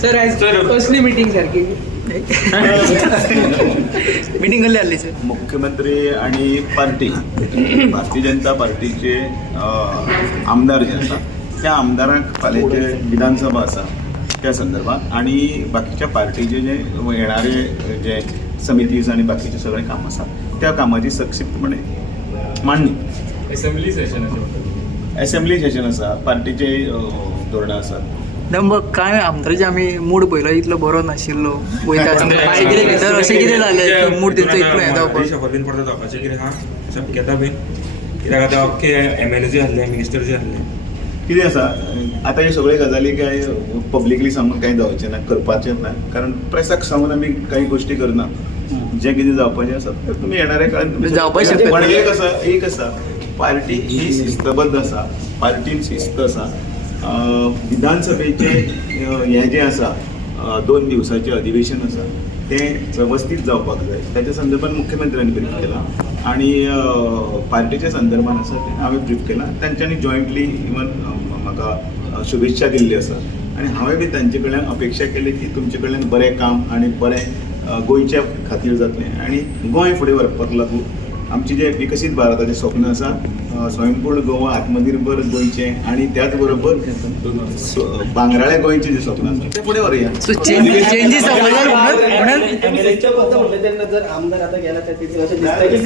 Sir आज कसली meeting सारखी मिटिंग कसली आली सर? मुख्यमंत्री आणि भारतीय जनता पार्टीचे आमदार जे आसा त्या आमदारांक फाल्यांचे विधानसभा आसा त्या संदर्भात आणि बाकीच्या पार्टीचे जे येणारे जे समितीज आणि बाकीचे सगळे काम आसा त्या कामाची संक्षिप्तपणे मांडणी. असेंब्ली सेशन आसा, पार्टीचे धोरणां आसात. मग काय आमदाराचे आम्ही मूड पळयलो इतलो बरो नाशिल्लो वयता आसतना कितें भितर अशें कितें जालें मूड तेंचो इतलो हें जावपाक शपथ परत जावपाचें कितें आहा शक्यता बीन कित्याक आतां अख्खे MLA जे आहले मिनिस्टर जे आहले कितें आसा आतां ह्यो सगळ्यो गजाली काय पब्लिकली सांगून कांय जावचें ना, करपाचें ना, कारण प्रेसाक सांगून आमी कांय गोश्टी करना. जें कितें जावपाचें आसा तें तुमी येणाऱ्या काळांत जावपाक शकता. पण एक आसा पार्टी ही शिस्तबद्ध आसा, पार्टीन शिस्त आसा. विधानसभेचे हें जें आसा 2 दिवसाचें अधिवेशन आसा तें व्यवस्थीत जावपाक जाय. त्याच्या संदर्भात मुख्यमंत्र्यांनी ब्रीफ केला आणि पार्टीच्या संदर्भात आसा तें हांवें ब्रीफ केला. तांच्यांनी जॉयंटली इवन म्हाका शुभेच्छा दिल्ली आसा आणि हांवें बी तांचे कडल्यान अपेक्षा केली की तुमचे कडल्यान बरें काम आणि बरें गोंयच्या खातीर जातलें आणि गोंय फुडें व्हरपाक लागून आमचे जे विकसीत भारताचें स्वप्न आसा स्वयंपूर्ण गोवा आत्मनिर्भर गोंयचें आणि त्याच बरोबर भांगराळे गोंयचें जें स्वप्न आसा तें फुडें व्हरया. सो चेंजीस म्हणून जर आमदार आता गेला तर तिथे असं दिसतं की